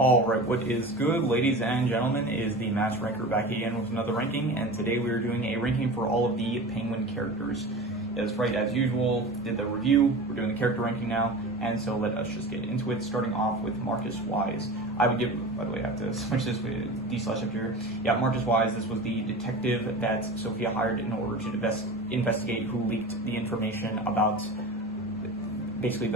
Alright, what is good, ladies and gentlemen, is the Themasr ranker back again with another ranking, and today we are doing a ranking for all of the Penguin characters. That's right, as usual, did the review, we're doing the character ranking now, and so let us just get into it, starting off with Marcus Wise. I would give, by the way, I have to switch this with D/up here. Yeah, Marcus Wise, this was the detective that Sophia hired in order to investigate who leaked the information about basically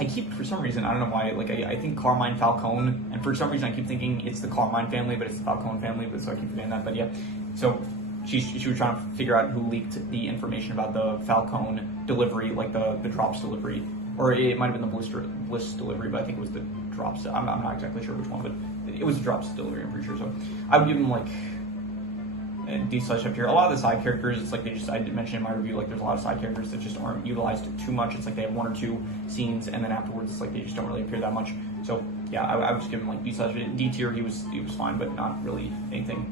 I keep, for some reason, I don't know why, like, I think Carmine Falcone, and for some reason I keep thinking it's the Carmine family, but it's the Falcone family, but so I keep forgetting that, but yeah. So, she was trying to figure out who leaked the information about the Falcone delivery, like the drops delivery, or it might have been the Bliss delivery, but I think it was the drops, I'm not exactly sure which one, but it was the drops delivery, I'm pretty sure, so I would give him, like, D/up here. A lot of the side characters, it's like I did mention in my review, like there's a lot of side characters that just aren't utilized too much. It's like they have one or two scenes, and then afterwards, it's like they just don't really appear that much. So yeah, I would just give him like D tier. He was fine, but not really anything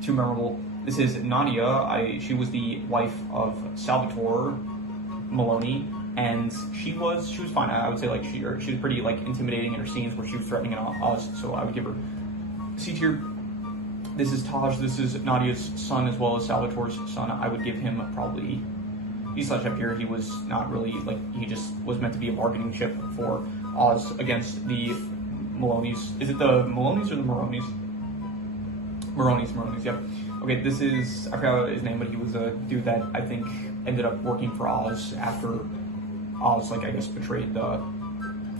too memorable. This is Nadia. She was the wife of Salvatore Maloney, and she was fine. I would say like she was pretty like intimidating in her scenes where she was threatening us. So I would give her C tier. This is Taj. This is Nadia's son as well as Salvatore's son. I would give him probably D/up here. He was not really, like, he just was meant to be a bargaining chip for Oz against the Maloney's. Is it the Maloney's or the Maroney's? Maroney's, yep. Okay, this is, I forgot his name, but he was a dude that I think ended up working for Oz after Oz, like, I guess, betrayed the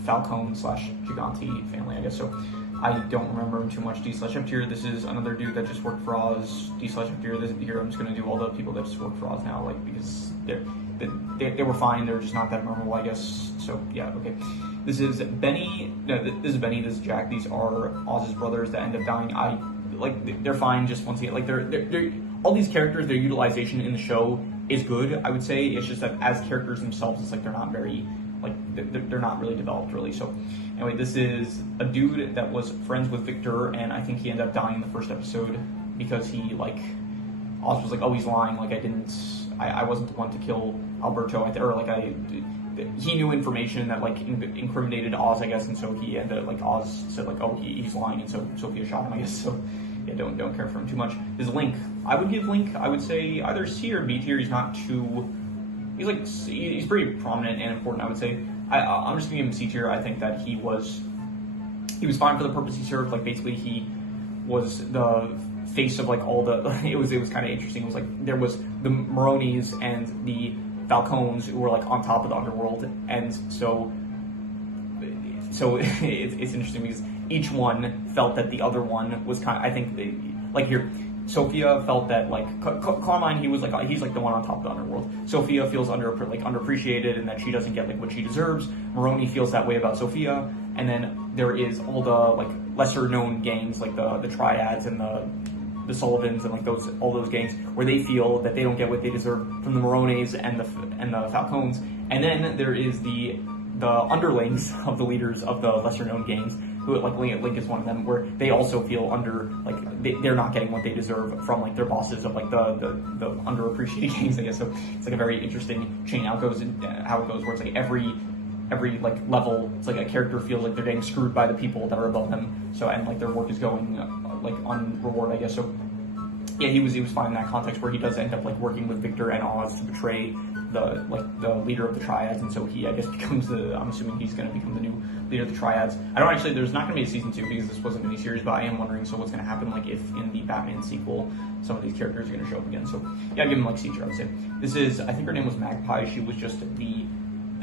Falcone/Gigante family, I guess. So I don't remember him too much. D/up tier. This is another dude that just worked for Oz. D/up tier. Here I'm just gonna do all the people that just worked for Oz now, like, because they were fine. They're just not that memorable, I guess. So yeah, okay. This is Benny. No, this is Benny. This is Jack. These are Oz's brothers that end up dying. They're fine. Just once again, like they're all these characters. Their utilization in the show is good, I would say. It's just that as characters themselves, it's like they're not very. Like, they're not really developed, really. So, anyway, this is a dude that was friends with Victor, and I think he ended up dying in the first episode because he, like, Oz was like, oh, he's lying, like, I wasn't the one to kill Alberto, he knew information that, like, incriminated Oz, I guess, and so he ended up, like, Oz said, like, oh, he's lying, and so Sophia shot him, I guess, so, yeah, don't care for him too much. This is Link. I would give Link, I would say, either C or B tier. He's not too... He's pretty prominent and important, I would say. I'm just gonna give him C tier. I think that he was fine for the purpose he served. Like, basically, he was the face of, like, all the. It was kind of interesting. It was like there was the Maronis and the Falcones who were like on top of the underworld, and so it's interesting because each one felt that the other one was kind of. I think like here. Sophia felt that, like, Carmine, he's like the one on top of the underworld. Sophia feels underappreciated and that she doesn't get, like, what she deserves. Maroni feels that way about Sophia. And then there is all the, like, lesser known gangs, like the Triads and the Sullivans and, like, all those gangs where they feel that they don't get what they deserve from the Marones and the Falcones. And then there is the underlings of the leaders of the lesser known gangs, who, like, Link is one of them, where they also feel they're not getting what they deserve from, like, their bosses of, like, the underappreciated gangs, I guess. So it's like a very interesting chain how it goes, where it's like every like level, it's like a character feels like they're getting screwed by the people that are above them. So, and, like, their work is going like unrewarded, I guess. So yeah, he was fine in that context where he does end up, like, working with Victor and Oz to betray the leader of the Triads, and so he, I guess, becomes I'm assuming he's going to become the new leader of the Triads. There's not going to be a season 2 because this wasn't a mini-series, but I am wondering, so what's going to happen, like, if in the Batman sequel some of these characters are going to show up again. So yeah, I'd give him, like, C tier, I would say. This is, I think her name was Magpie. She was just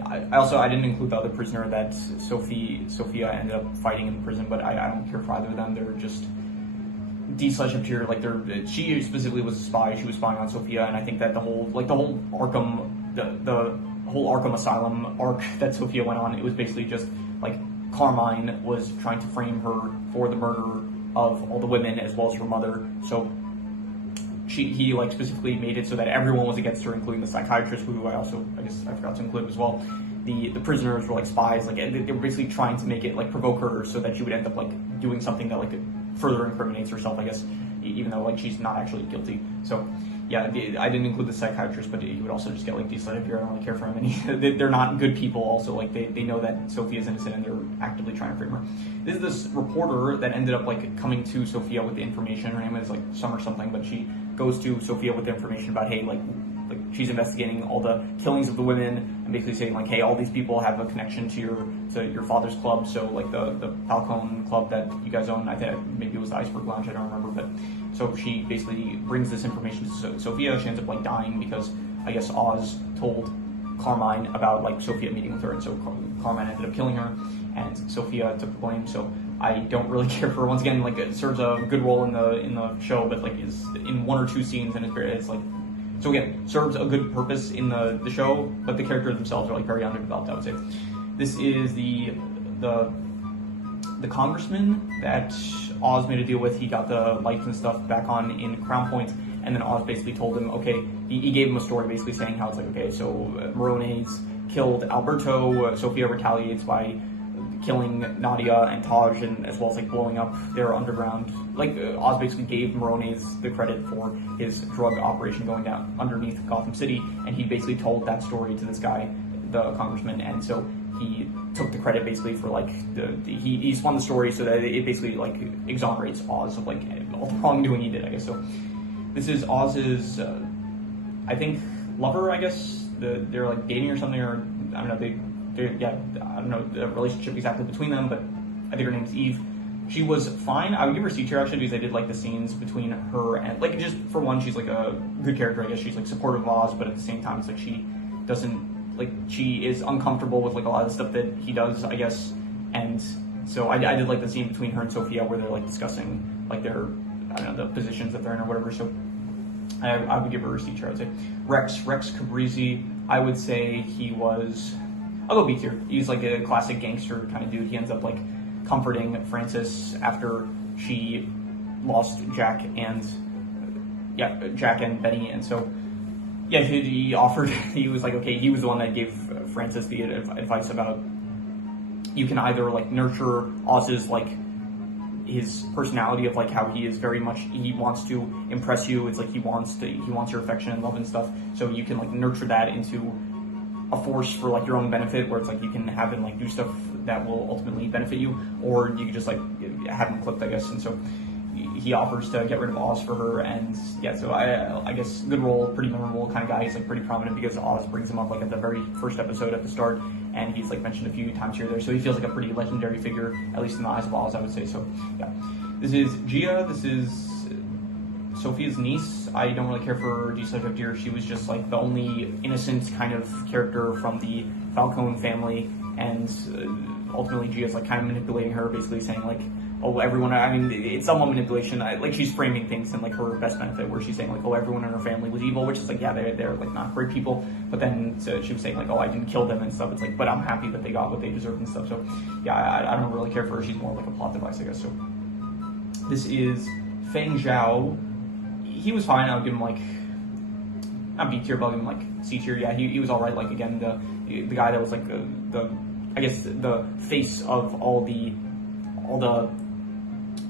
I didn't include the other prisoner that Sophia ended up fighting in the prison, but I don't care for either of them. They're just D/up tier. Like, she specifically was a spy. She was spying on Sophia, and I think that the whole Arkham, the whole Arkham Asylum arc that Sophia went on, it was basically just, like, Carmine was trying to frame her for the murder of all the women as well as her mother. So he like specifically made it so that everyone was against her, including the psychiatrist, who I forgot to include as well. The prisoners were like spies, like they were basically trying to make it like provoke her so that she would end up like doing something that like further incriminates herself, I guess, even though like she's not actually guilty. So yeah, I didn't include the psychiatrist, but you would also just get like D. Sledge. I don't really care for him, and they're not good people. Also, like they know that Sophia's innocent, and they're actively trying to frame her. This is this reporter that ended up like coming to Sophia with the information. Her name is like Summer something, but she goes to Sophia with the information about, hey, like she's investigating all the killings of the women, and basically saying like, hey, all these people have a connection to your father's club. So like the Falcone club that you guys own. I think maybe it was the Iceberg Lounge. I don't remember, but so she basically brings this information to Sophia. She ends up like dying because I guess Oz told Carmine about like Sophia meeting with her, and so Carmine ended up killing her, and Sophia took the blame. So I don't really care for her. Once again, like it serves a good role in the show, but like is in 1 or 2 scenes, and it's like. So again, serves a good purpose in the show, but the characters themselves are like very underdeveloped, I would say. This is the congressman that Oz made a deal with. He got the lights and stuff back on in Crown Point, and then Oz basically told him, okay, he gave him a story basically saying how it's like, okay, so Morones killed Alberto, Sophia retaliates by killing Nadia and Taj, and as well as like blowing up their underground. Like Oz basically gave Morones the credit for his drug operation going down underneath Gotham City, and he basically told that story to this guy, the congressman, and so he took the credit basically for like he spun the story so that it basically like exonerates Oz of like all the wrongdoing he did, I guess. So this is Oz's I think lover, I guess. They're like dating or something, or I don't know. Yeah, I don't know the relationship exactly between them, but I think her name's Eve. She was fine. I would give her C tier actually because I did like the scenes between her and like just for one, she's like a good character. I guess she's like supportive of Oz, but at the same time, it's like she doesn't like she is uncomfortable with like a lot of the stuff that he does, I guess. And so I did like the scene between her and Sophia where they're like discussing like their I don't know the positions that they're in or whatever. So I would give her a C tier. I would say Rex Cabrizi. I would say he was. I'll go B tier. He's like a classic gangster kind of dude. He ends up like comforting Frances after she lost Jack and Benny, and so yeah, he offered. He was like, okay, he was the one that gave Frances the advice about you can either like nurture Oz's like his personality of like how he is very much he wants to impress you. It's like he wants your affection and love and stuff. So you can like nurture that into a force for like your own benefit, where it's like you can have him like do stuff that will ultimately benefit you, or you can just like have him clipped, I guess. And so he offers to get rid of Oz for her, and yeah, so I guess good role, pretty memorable kind of guy. He's like pretty prominent because Oz brings him up like at the very first episode at the start, and he's like mentioned a few times here or there, so he feels like a pretty legendary figure, at least in the eyes of Oz, I would say. So yeah, this is Gia. This is Sophia's niece. I don't really care for G. Subject here. She was just like the only innocent kind of character from the Falcone family, and ultimately Gia's like kind of manipulating her, basically saying like, oh, everyone. I mean, it's somewhat manipulation. Like she's framing things in like her best benefit, where she's saying like, oh, everyone in her family was evil, which is like, yeah, they're like not great people. But then so she was saying like, oh, I didn't kill them and stuff. It's like, but I'm happy that they got what they deserved and stuff. So yeah, I don't really care for her. She's more like a plot device, I guess. So this is Feng Zhao. He was fine. I would give him like not B tier, but I'll give him like C tier. Yeah, he was all right. Like again, the guy that was like the I guess the face of all the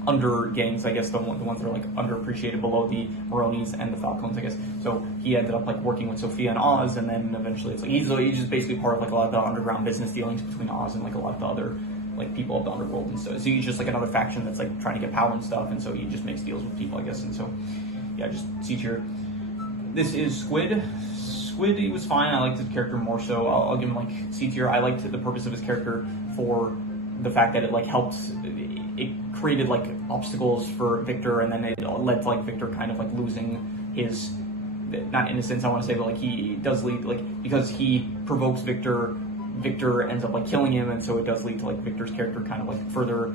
under gangs. I guess the ones that are like underappreciated below the Morones and the Falcones, I guess. So he ended up like working with Sophia and Oz, and then eventually it's like he's just basically part of like a lot of the underground business dealings between Oz and like a lot of the other like people of the underworld and stuff. So he's just like another faction that's like trying to get power and stuff, and so he just makes deals with people, I guess. And so yeah, just C tier. This is Squid. He was fine. I liked his character more so. I'll give him like C tier. I liked the purpose of his character for the fact that it like helped. It created like obstacles for Victor, and then it led to like Victor kind of like losing his not innocence, I want to say, but like he does lead like because he provokes Victor ends up like killing him, and so it does lead to like Victor's character kind of like further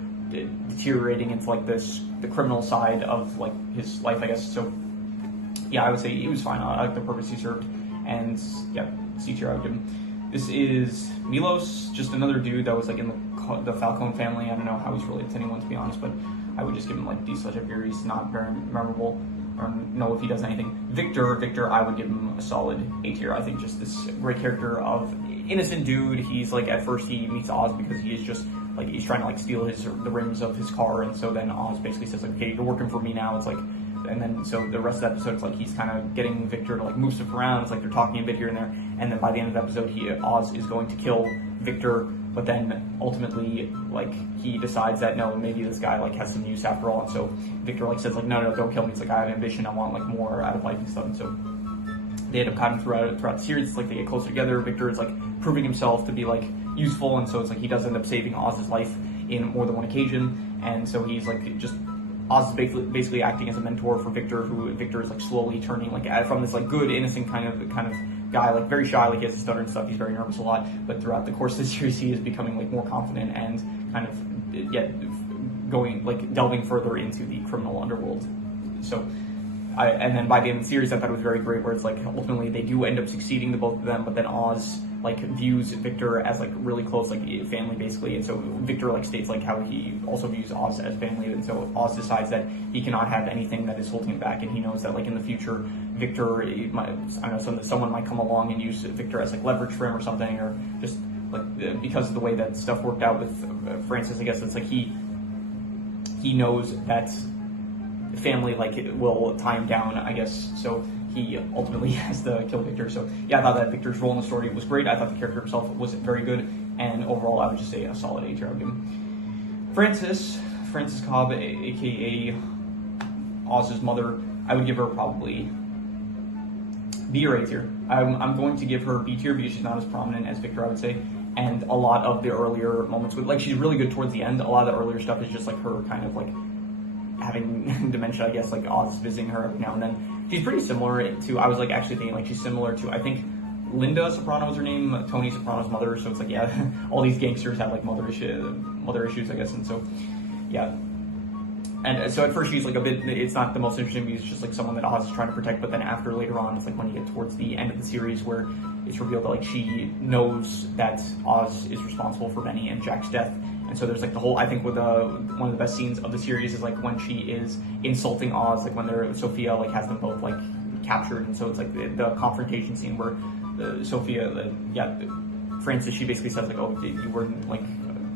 deteriorating into like the criminal side of like his life, I guess. So yeah, I would say he was fine. I like the purpose he served, and yeah, C tier I would give him. This is Milos, just another dude that was like in the Falcone family. I don't know how he's related to anyone, to be honest, but I would just give him like D/F. He's not very memorable, or know if he does anything. Victor, I would give him a solid A tier. I think just this great character of innocent dude. He's like at first he meets Oz because he is just like he's trying to like steal the rims of his car, and so then Oz basically says like, okay, you're working for me now. It's like and then so the rest of the episode, it's like he's kind of getting Victor to like move stuff around. It's like they're talking a bit here and there, and then by the end of the episode, Oz is going to kill Victor, but then ultimately, like, he decides that no, maybe this guy like has some use after all, and so Victor like says like no, don't kill me. It's like I have ambition, I want like more out of life and stuff, and so they end up kind of throughout the series. It's like they get closer together. Victor is like proving himself to be like useful, and so it's like he does end up saving Oz's life in more than one occasion, and so he's like just Oz is basically acting as a mentor for Victor, who Victor is like slowly turning like from this like good innocent kind of guy, like very shy, like he has a stutter and stuff, he's very nervous a lot, but throughout the course of the series he is becoming like more confident and kind of going like delving further into the criminal underworld. So and then by the end of the series, I thought it was very great, where it's like ultimately they do end up succeeding, the both of them, but then Oz like views Victor as like really close, like family basically, and so Victor like states like how he also views Oz as family, and so Oz decides that he cannot have anything that is holding him back, and he knows that like in the future Victor might, I don't know, someone might come along and use Victor as like leverage for him or something, or just like because of the way that stuff worked out with Francis, I guess it's like he knows that family like it will tie him down, I guess, so he ultimately has to kill Victor. So yeah, I thought that Victor's role in the story was great. I thought the character himself was very good, and overall I would just say a solid A tier. I would give him. Francis Cobb, aka Oz's mother, I would give her probably B or A tier. I'm going to give her B tier because she's not as prominent as Victor, I would say, and a lot of the earlier moments with like she's really good towards the end. A lot of the earlier stuff is just like her kind of like having dementia, I guess, like Oz visiting her every now and then. She's pretty similar to, I was like actually thinking like she's similar to, I think Linda Soprano was her name, Tony Soprano's mother, so it's like, yeah, all these gangsters have like mother issues, I guess, and so, yeah. And so at first she's like a bit, it's not the most interesting because it's just like someone that Oz is trying to protect, but then after later on, it's like when you get towards the end of the series where it's revealed that like she knows that Oz is responsible for Benny and Jack's death. And so there's like the whole, I think with one of the best scenes of the series is like when she is insulting Oz, like when Sophia like has them both like captured, and so it's like the confrontation scene where Francis, she basically says like, oh, you were like,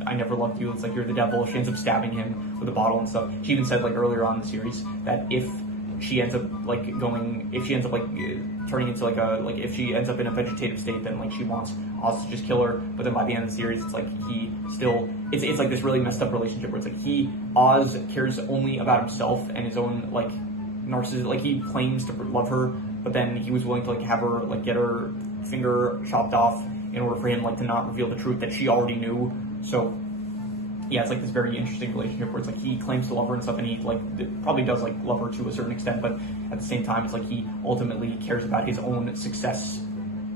I never loved you, it's like you're the devil. She ends up stabbing him with a bottle and stuff. She even said like earlier on in the series that if she ends up turning into if she ends up in a vegetative state, then like she wants Oz to just kill her. But then by the end of the series, it's like he still, it's like this really messed up relationship where it's like Oz cares only about himself and his own like narcissism. Like he claims to love her, but then he was willing to like have her like get her finger chopped off in order for him like to not reveal the truth that she already knew. So yeah, it's like this very interesting relationship where it's like he claims to love her and stuff, and he like probably does like love her to a certain extent, but at the same time, it's like he ultimately cares about his own success.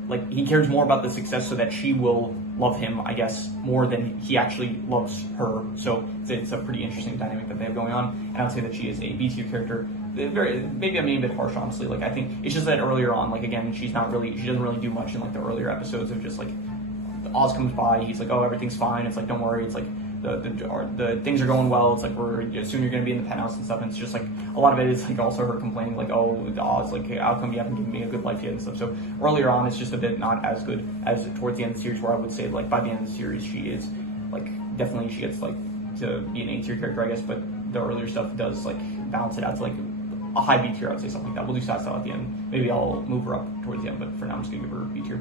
Like he cares more about the success so that she will love him, I guess, more than he actually loves her. So it's a pretty interesting dynamic that they have going on, and I would say that she is a B tier character. Maybe I'm being a bit harsh, honestly. Like I think it's just that earlier on, like again, she doesn't really do much in like the earlier episodes of just like Oz comes by, he's like, oh, everything's fine. It's like, don't worry. It's like the things are going well. It's like soon you're going to be in the penthouse and stuff. And it's just like a lot of it is like also her complaining like, oh, Oz, like how come you haven't given me a good life yet and stuff. So earlier on, it's just a bit not as good as towards the end of the series, where I would say like by the end of the series, she is like definitely she gets like to be an A tier character, I guess. But the earlier stuff does like balance it out to like a high B tier, I would say, something like that. We'll do Satsal at the end. Maybe I'll move her up towards the end, but for now I'm just going to give her B tier.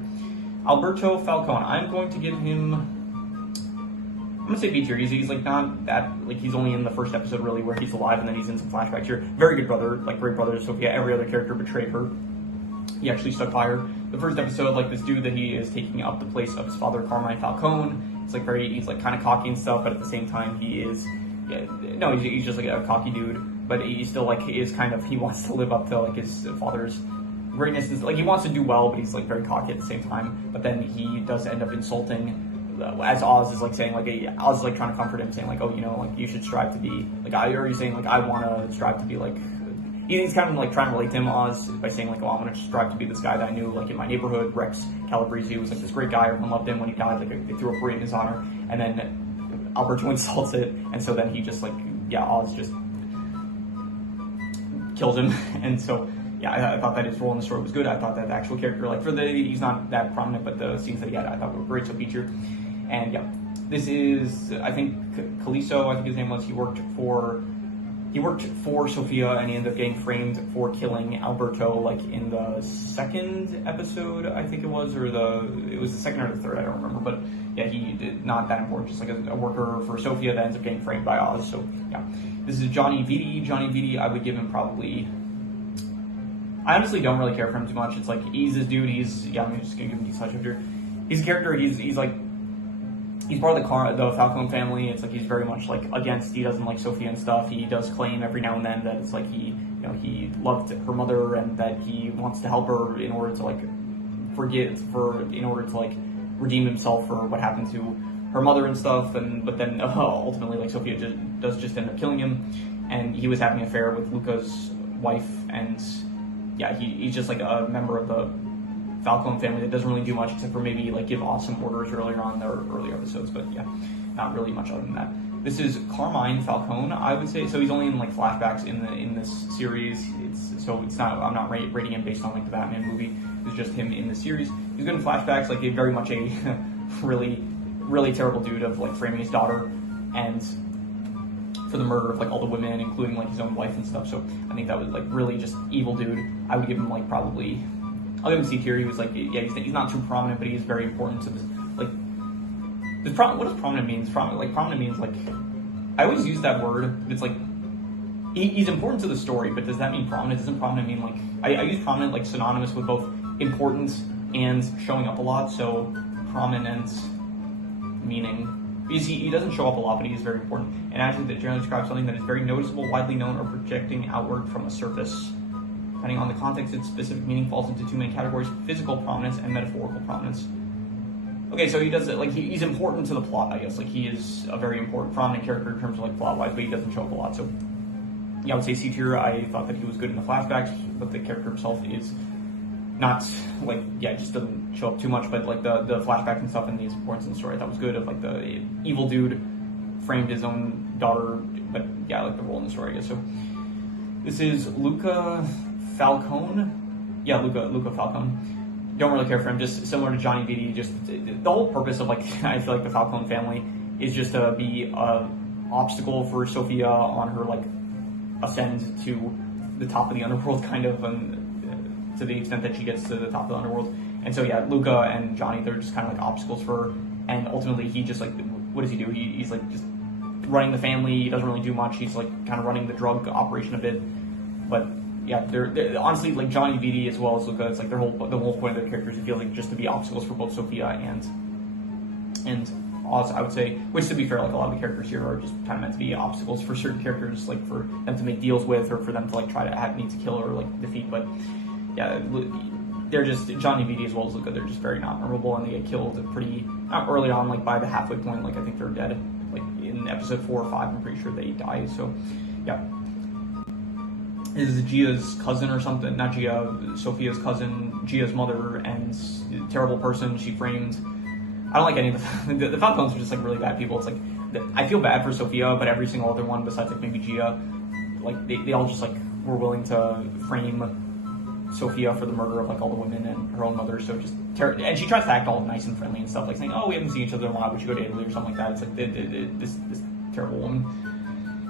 Alberto Falcone, I'm going to give him, I'm going to say B tier. He's like not that, like he's only in the first episode really where he's alive, and then he's in some flashbacks here. Very good brother, like great brother to Sophia. Every other character betrayed her. He actually stuck by her. The first episode, like this dude that he is taking up the place of his father, Carmine Falcone. It's like he's like kind of cocky and stuff, but at the same time he's just like a cocky dude, but he still like he wants to live up to like his father's greatness. Is like he wants to do well, but he's like very cocky at the same time. But then he does end up insulting, as Oz is like saying like Oz is like trying to comfort him, saying like, oh, you know, like you should strive to be like he's saying like I want to strive to be like. He's kind of like trying to relate to him, Oz, by saying like, oh, I want to strive to be this guy that I knew like in my neighborhood. Rex Calabrese was like this great guy. Everyone loved him. When he died, like they threw a parade in his honor, and then Alberto insults it, and so then he just like Oz just kills him, and so. Yeah, I thought that his role in the story was good. I thought that the actual character, like he's not that prominent, but the scenes that he had, I thought were great, so feature. And yeah, this is, I think, Caliso, I think his name was, he worked for he worked for Sophia, and he ended up getting framed for killing Alberto, like in the second episode, I think it was, or it was the second or the third, I don't remember, but yeah, he did not that important, just like a worker for Sophia that ends up getting framed by Oz. So yeah, this is Johnny Vitti. Johnny Vitti, I would give him probably. I honestly don't really care for him too much. It's like he's this dude. I'm just gonna give him these touch here. He's a character. He's like. He's part of the Falcone family. It's like he's very much like against. He doesn't like Sophia and stuff. He does claim every now and then that it's like he loved her mother and that he wants to help her in order to like redeem himself for what happened to her mother and stuff. But then ultimately like Sophia just end up killing him, and he was having an affair with Luca's wife, and yeah, he's just like a member of the Falcone family that doesn't really do much except for maybe like give awesome orders earlier on in their earlier episodes, but yeah, not really much other than that. This is Carmine Falcone, I would say. So he's only in like flashbacks in this series. I'm not rating him based on like the Batman movie. It's just him in the series. He's good in flashbacks, like very much a really, really terrible dude of like framing his daughter and for the murder of like all the women, including like his own wife and stuff. So I think that was like really just evil dude. I would give him like probably. I'll give him C tier. He was like, yeah, he's not too prominent, but he's very important to this. Like, what does prominent mean? Prominent means like, I always use that word. It's like, he's important to the story, but does that mean prominent? Doesn't prominent mean like, I use prominent like synonymous with both important and showing up a lot. So prominent meaning, because he doesn't show up a lot, but he is very important. An adjective that generally describes something that is very noticeable, widely known, or projecting outward from a surface. Depending on the context, its specific meaning falls into two main categories: physical prominence and metaphorical prominence. Okay, so he does it like he's important to the plot, I guess. Like he is a very important, prominent character in terms of like plot-wise, but he doesn't show up a lot. So yeah, I would say C tier. I thought that he was good in the flashbacks, but the character himself is not like just doesn't show up too much. But like the flashbacks and stuff and the importance in the story, I thought was good. Of like the evil dude framed his own daughter, but yeah, I like the role in the story, I guess. So this is Luca Falcone. Yeah, Luca Falcone. Don't really care for him, just similar to Johnny Vitti. Just the whole purpose of like I feel like the Falcone family is just to be a obstacle for Sophia on her like ascend to the top of the underworld, kind of, and to the extent that she gets to the top of the underworld. And so yeah, Luca and Johnny, they're just kind of like obstacles for her. And ultimately he just like, what does he do? He's like just running the family. He doesn't really do much. He's like kind of running the drug operation a bit, but yeah, they're honestly like Johnny Vitti as well as Luca. It's like the whole point of their characters. It feels like just to be obstacles for both Sophia and Oz, I would say. Which, to be fair, like a lot of the characters here are just kind of meant to be obstacles for certain characters, like for them to make deals with, or for them to like try to need to kill or like defeat. But yeah, they're just Johnny Vitti as well as Luca. They're just very not memorable, and they get killed pretty not early on. Like by the halfway point, like I think they're dead. Like in episode 4 or 5, I'm pretty sure they die. So yeah. Is Gia's cousin or something, not Gia, Sophia's cousin, Gia's mother, and terrible person she framed. I don't like any of the Falcones are just like really bad people. It's like, I feel bad for Sophia, but every single other one besides like maybe Gia, like they all just like were willing to frame Sophia for the murder of like all the women and her own mother. So just, and she tries to act all nice and friendly and stuff, like saying, oh, we haven't seen each other in a while, we should go to Italy or something like that. It's like this terrible woman.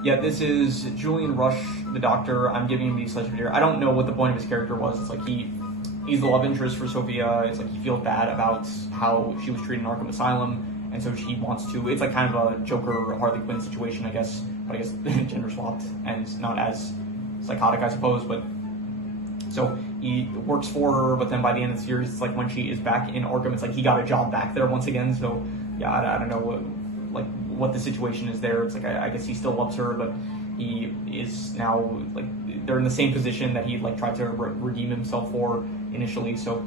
Yeah, this is Julian Rush, the Doctor. I'm giving him these slices here. I don't know what the point of his character was. It's like he's the love interest for Sophia. It's like he feels bad about how she was treated in Arkham Asylum, and so she wants to. It's like kind of a Joker Harley Quinn situation, I guess. But I guess gender swapped and not as psychotic, I suppose. But so he works for her, but then by the end of the series, it's like when she is back in Arkham, it's like he got a job back there once again. So yeah, I don't know what the situation is there. It's like I guess he still loves her, but he is now like they're in the same position that he like tried to redeem himself for initially. So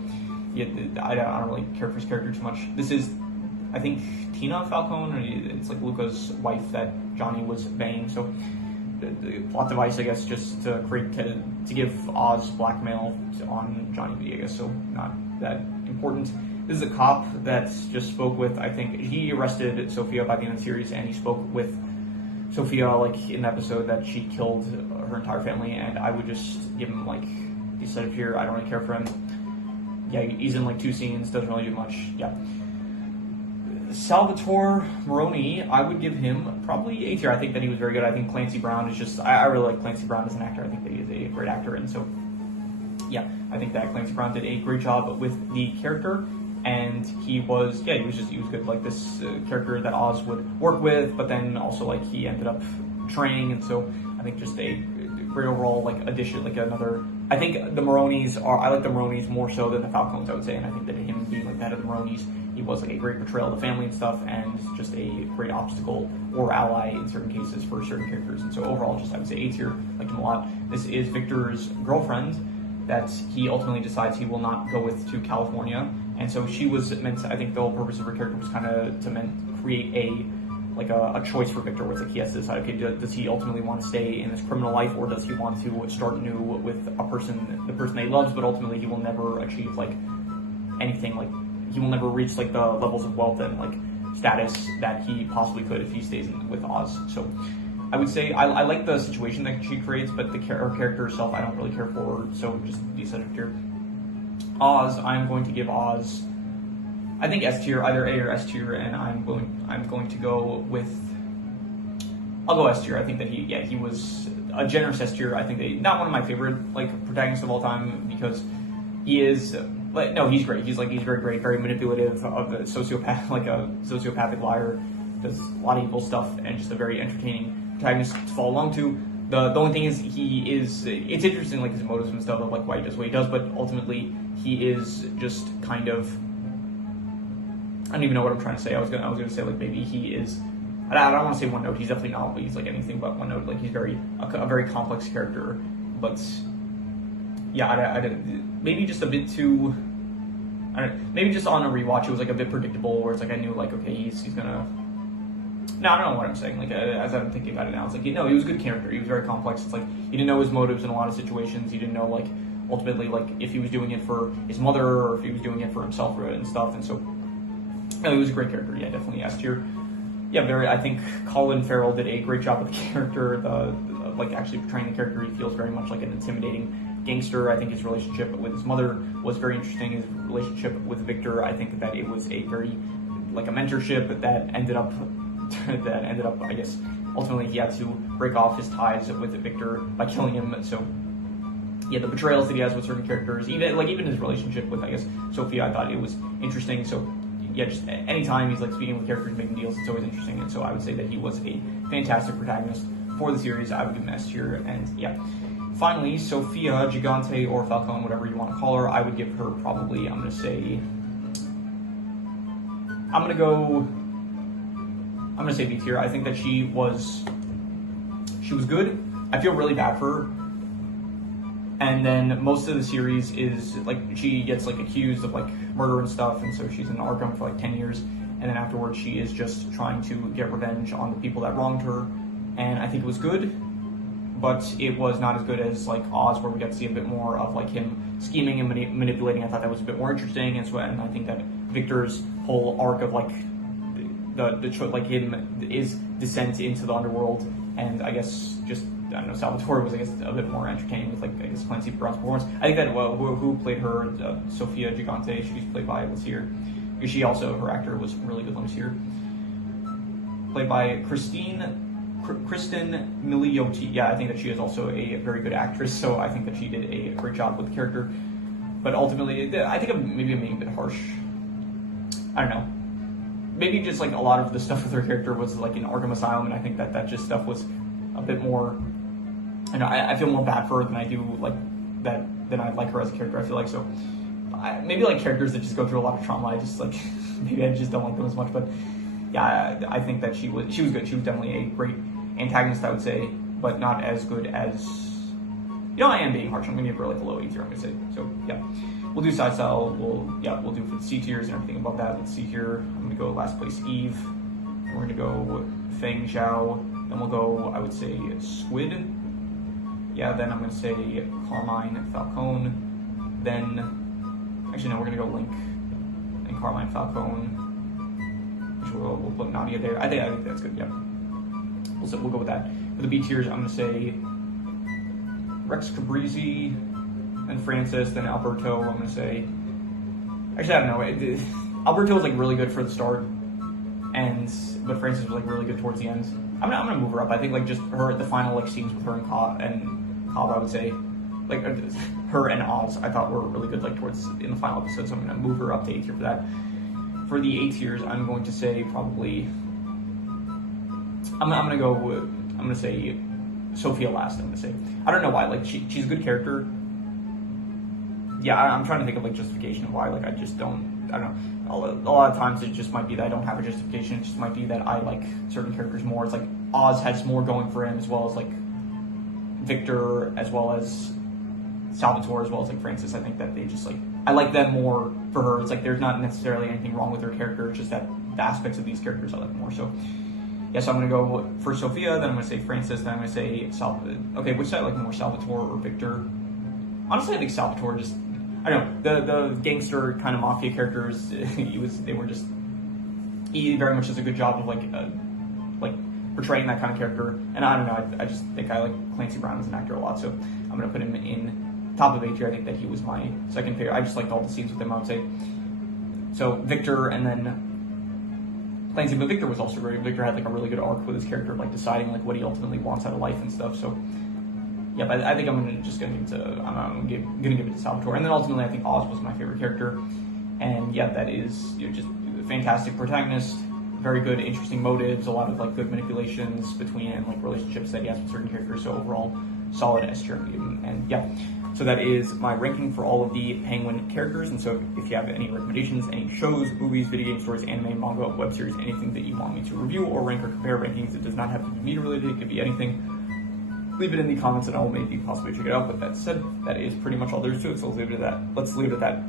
yeah, I don't really care for his character too much. This is, I think, Tina Falcone. It's like Luca's wife that Johnny was banging. So the plot device, I guess, just to give Oz blackmail on Johnny V, I guess. So not that important. This is a cop that just spoke with, I think, he arrested Sophia by the end of the series, and he spoke with Sophia, like, in the episode that she killed her entire family, and I would just give him, like, he said up here, I don't really care for him. Yeah, he's in, like, 2 scenes, doesn't really do much, yeah. Salvatore Moroni, I would give him probably A tier. I think that he was very good. I think Clancy Brown is just, I really like Clancy Brown as an actor. I think that he is a great actor, and so, yeah, I think that Clancy Brown did a great job with the character, and he was good, like this character that Oz would work with, but then also, like, he ended up training, and so I think just a great overall, like, addition, like another, I think I like the Moronis more so than the Falcons, I would say, and I think that him being like that of the Moronis, he was like a great portrayal of the family and stuff, and just a great obstacle or ally in certain cases for certain characters. And so overall, just I would say A tier, liked him a lot. This is Victor's girlfriend that he ultimately decides he will not go with to California, and so she was meant to, I think the whole purpose of her character was kind of to create a choice for Victor, where it's like he has to decide, okay, does he ultimately want to stay in this criminal life, or does he want to start new with the person that he loves, but ultimately he will never achieve like anything, like he will never reach like the levels of wealth and like status that he possibly could if he stays with Oz. So I would say I like the situation that she creates, but her character herself I don't really care for, so just be such a tier. Oz, I'm going to give Oz, I think S tier, either A or S tier, and I'm going to go with, I'll go S tier. I think that he was a generous S tier. I think that not one of my favorite like protagonists of all time, because he is, like, no, he's great. He's very great, very manipulative, of a sociopath, like a sociopathic liar, does a lot of evil stuff, and just a very entertaining protagonist to follow along to. The only thing is it's interesting, like his motives and stuff of like why he does what he does, but ultimately he is just kind of, I don't even know what I'm trying to say. I was gonna say like maybe he is, I don't want to say one note. He's definitely not, but he's like anything but one note. Like he's a very complex character, but yeah, I maybe just a bit too. Maybe just on a rewatch it was like a bit predictable, where it's like I knew like okay he's gonna. No, I don't know what I'm saying. Like as I'm thinking about it now, it's like he was a good character. He was very complex. It's like you didn't know his motives in a lot of situations. You didn't know like ultimately like if he was doing it for his mother or if he was doing it for himself and stuff, and so. No, he was a great character. Yeah, definitely S tier. Yeah, I think Colin Farrell did a great job with the character. Like actually portraying the character, he feels very much like an intimidating gangster. I think his relationship with his mother was very interesting. His relationship with Victor, I think that it was a very like a mentorship that ended up I guess ultimately he had to break off his ties with Victor by killing him. So yeah, the betrayals that he has with certain characters, even his relationship with I guess Sophia, I thought it was interesting. So yeah, just anytime he's like speaking with characters, making deals, it's always interesting. And so I would say that he was a fantastic protagonist for the series. I would give him S tier. And yeah, finally, Sophia, Gigante, or Falcone, whatever you want to call her, I would give her probably, I'm gonna say B tier. I think that she was good. I feel really bad for her. And then most of the series is like she gets like accused of like murder and stuff, and so she's in Arkham for like 10 years, and then afterwards she is just trying to get revenge on the people that wronged her. And I think it was good, but it was not as good as like Oz, where we got to see a bit more of like him scheming and manipulating. I thought that was a bit more interesting, and I think that Victor's whole arc of like like him is descent into the underworld, and I guess just I don't know, Salvatore was I guess a bit more entertaining with like I guess Clancy Brown's performance. I think that who played her, Sophia Gigante, she's played by, let's see here, she also, her actor was really good. Let me see here, played by Kristen Milioti. Yeah, I think that she is also a very good actress, so I think that she did a great job with the character. But ultimately, I think maybe I'm being a bit harsh. I don't know. Maybe just like a lot of the stuff with her character was like in Arkham Asylum, and I think that just stuff was a bit more. And I feel more bad for her than I do like that than I like her as a character. I feel like so. Maybe like characters that just go through a lot of trauma. I just like maybe I just don't like them as much. But yeah, I think that she was good. She was definitely a great antagonist, I would say, but not as good as. I am being harsh. I'm gonna give her like a low A tier, I'm gonna say. So yeah, we'll do side style. We'll do for the C tiers and everything above that. Let's see here. I'm gonna go last place Eve. We're gonna go Feng Zhao. Then we'll go, I would say, Squid. Yeah, then I'm gonna say Carmine Falcone. Then, actually no, we're gonna go Link and Carmine Falcone. We'll put Nadia there. I think that's good. Yeah, we'll go with that. For the B tiers, I'm gonna say Rex Cabrizi, then Francis, then Alberto. I'm gonna say, actually I don't know. Alberto was like really good for the start, but Frances was like really good towards the end. I'm gonna move her up. I think like just the final like scenes with her and Cobb, I would say, like her and Oz, I thought were really good like towards in the final episode. So I'm gonna move her up to A tier for that. For the A tiers, I'm going to say probably I'm gonna say Sophia last. I'm gonna say I don't know why, like she's a good character. Yeah, I'm trying to think of like justification of why, like I don't know. A lot of times it just might be that I don't have a justification. It just might be that I like certain characters more. It's like Oz has more going for him, as well as like Victor, as well as Salvatore, as well as like Frances. I think that they just like I like them more for her. It's like there's not necessarily anything wrong with her character. It's just that the aspects of these characters I like more. So yeah, so I'm gonna go for Sophia, then I'm gonna say Frances, then I'm gonna say Okay, which side I like more, Salvatore or Victor? Honestly, I think Salvatore just. I don't know, the gangster kind of mafia characters, he very much does a good job of like portraying that kind of character, and I don't know, I just think I like Clancy Brown as an actor a lot, so I'm going to put him in top of A tier. I think that he was my second favorite. I just liked all the scenes with him, I would say. So Victor and then Clancy, but Victor was also great. Victor had like a really good arc with his character, like deciding like what he ultimately wants out of life and stuff, so yeah, but I think I'm gonna give it to Salvatore, and then ultimately I think Oz was my favorite character, and yeah, that is just a fantastic protagonist, very good, interesting motives, a lot of like good manipulations between and like relationships that he has with certain characters. So overall, solid S tier, and yeah, so that is my ranking for all of the Penguin characters. And so if you have any recommendations, any shows, movies, video game stories, anime, manga, web series, anything that you want me to review or rank or compare rankings, it does not have to be media related. It could be anything. Leave it in the comments and I will maybe possibly check it out. But that said, that is pretty much all there is to it. So let's leave it at that.